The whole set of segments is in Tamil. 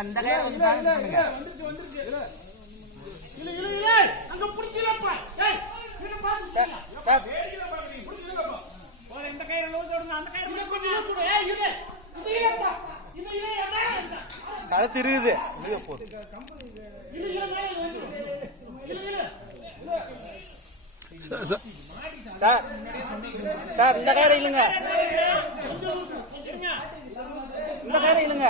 அந்த கயிறு கொஞ்சம் பேலன்ஸ் பண்ணுங்க. அங்க புடிச்சிரப்பா. ஏய் நீங்க பாத்து போல இந்த கயிறு லூஸ் ஓடுங்க. அந்த கயிறு கொஞ்சம் லூஸ் ஓடு. ஏய் இது இல்லப்பா. இது மேல இருக்கா? கழுத்து இருக்குது. இது போடு. இது மேல வந்து. சார் சார் இந்த கயிறு இல்லங்க. இந்த கயிறு இல்லங்க.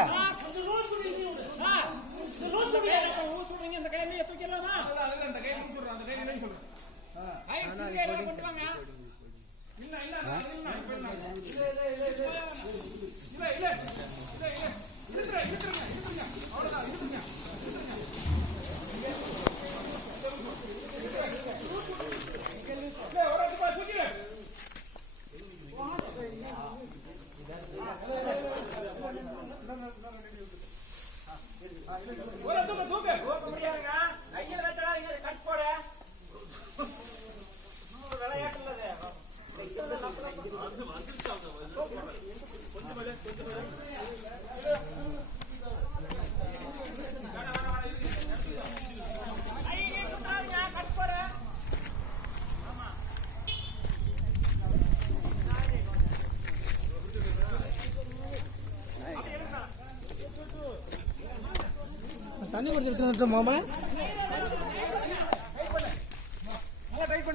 தண்ணி குடிச்சிட்டு மாமா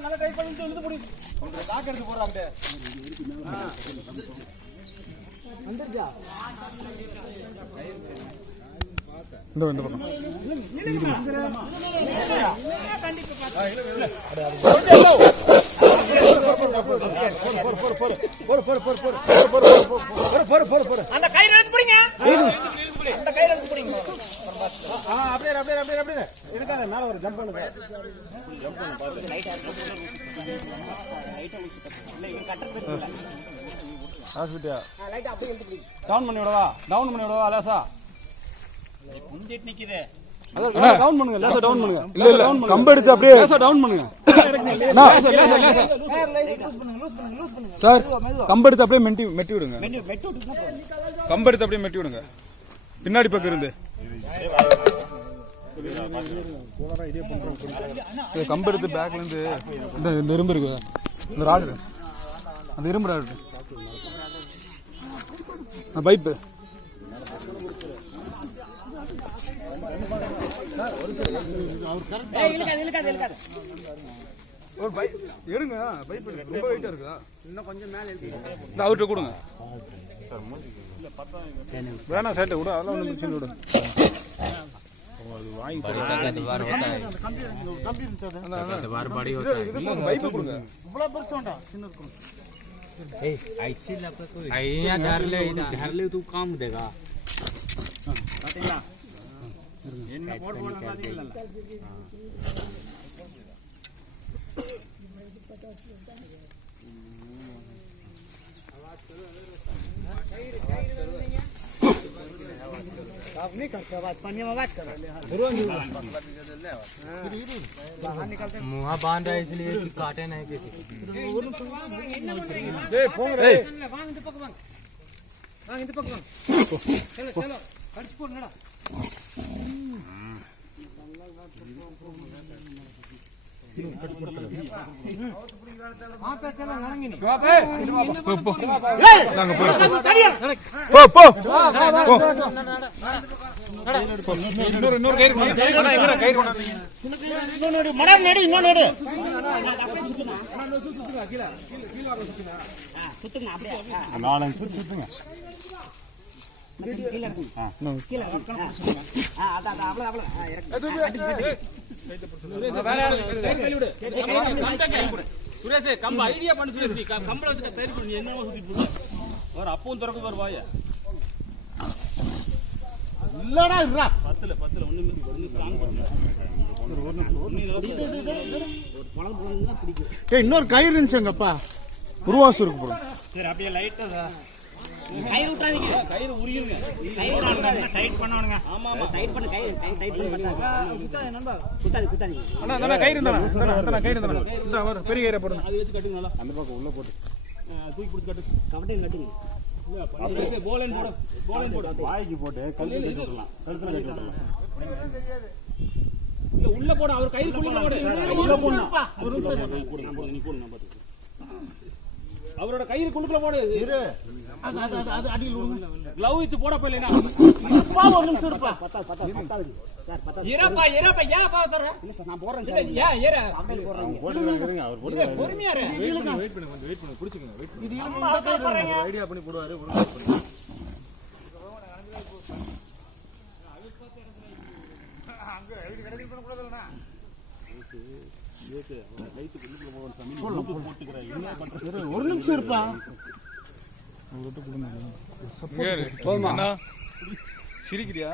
நல்லா டைட் பண்ணி வந்து போடு. தாக்க எடுத்து போறாங்க. வந்துச்சா இந்த பக்கம் அந்த கயிறு எடுத்து பிடிங்க. அந்த கயிறு எடுத்து பிடிங்க. அப்படியே அப்படியே அப்படியே அப்படியே இருக்காத மேல ஒரு ஜம்ப் பண்ணுங்க. டவுன் பண்ணி விடவா? டவுன் பண்ணி விடவா? லேசா முந்திட்டு நிக்குது. டவுன் பண்ணுங்க. லேசா டவுன் பண்ணுங்க. இல்ல இல்ல கம்பு எடுத்து அப்படியே லேசா டவுன் பண்ணுங்க. லேசா லேசா லேசா சார் கம்பு எடுத்து அப்படியே மெட்டி விடுங்க. கம்பு எடுத்து அப்படியே மெட்டி விடுங்க. பின்னாடி பக்கம் இருந்து கம்பு எடுத்து பேக்ல இருந்து இந்த இரும்பு இருக்கு. இந்த ராடு அந்த இரும்பு ராடு பைப்பு ஒரு பைப் எடுங்க. பைப் ரொம்ப வெயிட்டா இருக்குதா? இன்னும் கொஞ்சம் மேல இருக்கு. இந்த அவர்கிட்ட கொடுங்க. வேணா சைட்டை விட அதெல்லாம் ஒன்றும் பிரச்சனை விட. பைப்பு கொடுங்க. तू काम देगा आप नहीं करते बात पानी में बात कर मुँह बांध रहा है इसलिए काटे नहीं किसी चलो कड़चपूर नड़ा சுரேஷ் கம்ப ஐடியா பண்ணு. சுரேஷ் கம்பள வச்சு தயாரி பண்ணி என்ன சுத்திட்டு போற அப்பவும் திறக்கு வர வாயா இல்லடா இருடா 10ல 1 மினிட் வந்து ஸ்ட்ராங் பண்ணு. இன்னொரு கயிறு இருந்துச்சுங்கப்பா. உருவாசு இருக்கு ப்ரோ. சரி அப்படியே லைட்டா கயிறு விட்டுறாதீங்க. கயிறு உரியுங்க. டைட் பண்ணணுங்க. ஆமா ஆமா. டைட் பண்ணு டைட் பண்ணி குத்தாதீங்க. அண்ணா கயிறு இருந்தா கயிறு இருந்தா இந்த ஒரு பெரிய கயிறை போடுங்க. அது வச்சு கட்டுங்க நல்லா. அந்த பக்கம் உள்ள போட்டு தூக்கி பிடிச்சி கட்டு. கவட்டையும் கட்டுங்க. அப்படியே போலைன் போடு. போலைன் போடு. வாய்க்கு போட்டு கழுத்துல கட்டி விடலாம். கழுத்துல கட்டி விடலாம். இல்ல உள்ள போடு. அவர் கயிறுக்குள்ள போடு. உள்ள போடணும். ஒரு நிமிஷம் போடு நான் போடு. நீ போடு நான் பாத்துக்கிறேன். அவரோட கயிறு குளுக்குள்ள போடு. அது அடியில் விடுங்க. க்ளவ் வச்சு போடப்ப இல்லைனா. ஒரு நிமிஷம் இருப்பா. பத்தாது. சார் பத்தாது. இருப்பா ஏன் பாசற? இல்ல சார் நான் போறேன் சார். ஏன் அப்படியே போறேன். போட்டுருங்க அவர் போட்டு பொறுமையா இரு. வெயிட் பண்ணுங்க புடிச்சுங்க வெயிட் இது இழுங்க போறீங்க. ஐடியா பண்ணி போடுவாரு. ஒரு நிமிஷம் இருப்பா. சிரிக்கிறியா?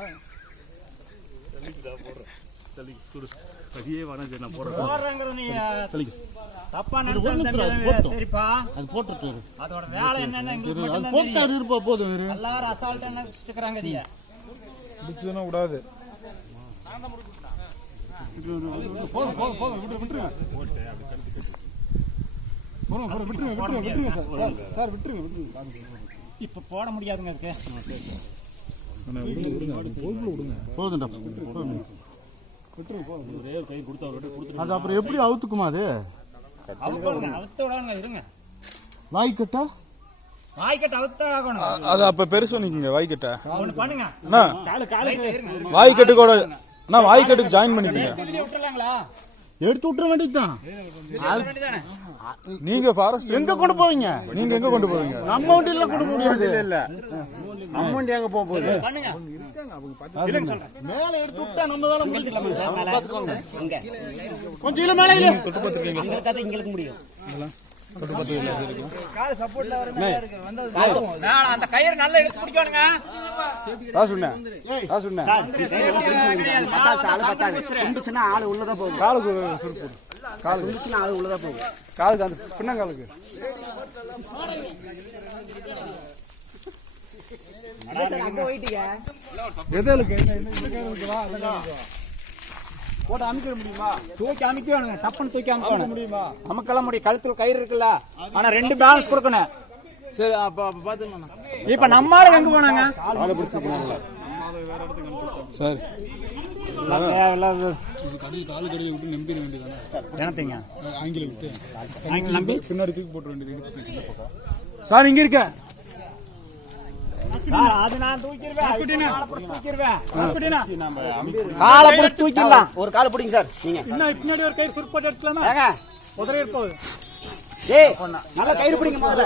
போறங்கறது நீ தப்பா நினைச்சா சரிப்பா. அது போட்டுட்டு அதோட வேலை என்னன்னு எங்களுக்கு மட்டும் தான் தெரியும். இருப்பா போதும். எல்லாரும் அசால்ட்டா நினைச்சிட்டுக்கறாங்க இதைய. பிடிச்சதுனா விடாது. இப்ப போட முடியாதுங்க அதுக்கு. போதும்டா. ஒரே ஒரு கயிறு கொடுத்து அவர்கிட்ட கொடுத்து. அது அப்புறம் எப்படி அவுத்துக்குமா அது? அவுத்து விடாங்க இருங்க. வாய்க்கட்டா வாய்க்கட்ட அவுத்து ஆகணும். அது அப்ப பெருசு நிக்குங்க வாய்க்கட்ட. ஒன்னு பண்ணுங்க. அண்ணா வாய்க்கட்டு கூட அண்ணா வாய்க்கட்டுக்கு ஜாயின் பண்ணிக்கங்க. விட்டுறலாங்களா? எடுத்து விட்டுற வேண்டியதுதான். வேண்டியதானே? நீங்க ஃபாரஸ்ட் எங்க கொண்டு போவீங்க? நீங்க எங்க கொண்டு போவீங்க? நம்ம வண்டியில கொண்டு முடியாது. இல்ல நம்ம வண்டி எங்க போக போகுது? பண்ணுங்க. மேல எடுத்து விட்டா நம்ம வேலை முடிஞ்சிடலாம் சார். பாத்துக்கோங்க. இங்க கொஞ்சம் இல்ல மேல இல்ல. தொட்டு பாத்துக்கீங்க. அங்க இங்களுக்கு முடியும். தொட்டு பாத்துக்கீங்க. கால் சப்போர்ட்ல வர மாதிரி இருக்கு. வந்தது அந்த கயிறு நல்லா இழுத்து பிடிக்கணுங்க. ராசுண்ணே ராசுண்ணே சுண்டுச்சுனா ஆளு உள்ளதா போகும். காலுக்கு சுருக்கு கால் சுண்டுச்சுனா ஆளு உள்ளதா போகும். காலுக்கு அந்த பின்னங்காலுக்கு அங்க போயிட்டீங்க. எதலுக்கு போட்டு அமைக்க முடியுமா? தூக்கி அமைக்கணுங்க. டப்புன்னு தூக்கி அமைக்கணும் முடியுமா? நமக்கெல்லாம் முடியும். கழுத்துல கயிறு இருக்குல்ல. ஆனா 2 பேலன்ஸ் கொடுக்கணும். சரி அப்ப பாத்துக்கலாம். இப்ப நம்மால எங்க போனாங்க? சரி காலு கடையை விட்டு நம்பிட வேண்டியதானே? என்னத்தீங்க ஆங்கில விட்டு ஆங்கில நம்பி பின்னாடி தூக்கி போட்ட வேண்டியது. சார் இங்க இருக்க அது நான் தூக்கிடுவேன். காலை பிடிச்சி தூக்கிடலாம். ஒரு காலை பிடிங்க சார். நீங்க பின்னாடி ஒரு கயிறு சுருக்கு போட்டு எடுக்கலாமா? உதறி இருப்போம். ஏய் நல்ல கயிறு பிடிங்க முதல்ல.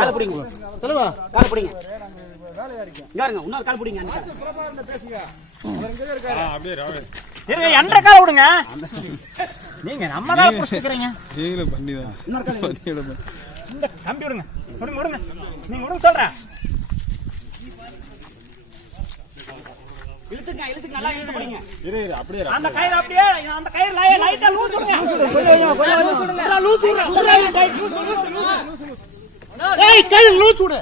காலை பிடிங்க. தலைவா காலை பிடிங்க. இங்க இருங்க. இன்னொரு கால் பிடிங்க. இருங்க என்ற காலை விடுங்க. நீங்க நம்ம காலை பிடிச்சிக்கிறீங்க. நீங்களே பண்ணிதான். இன்னொரு கால் இந்த கம்பி விடுங்க. விடுங்க. நீங்க விடுங்க சொல்றேன். இழுத்துங்க நல்லா இழுத்து பிடிங்க. அப்படியே அந்த கயிறு லைட்டா லூஸ் விடுங்க. லூஸ் விடுங்க. ஏய் கயிறு லூஸ் விடு.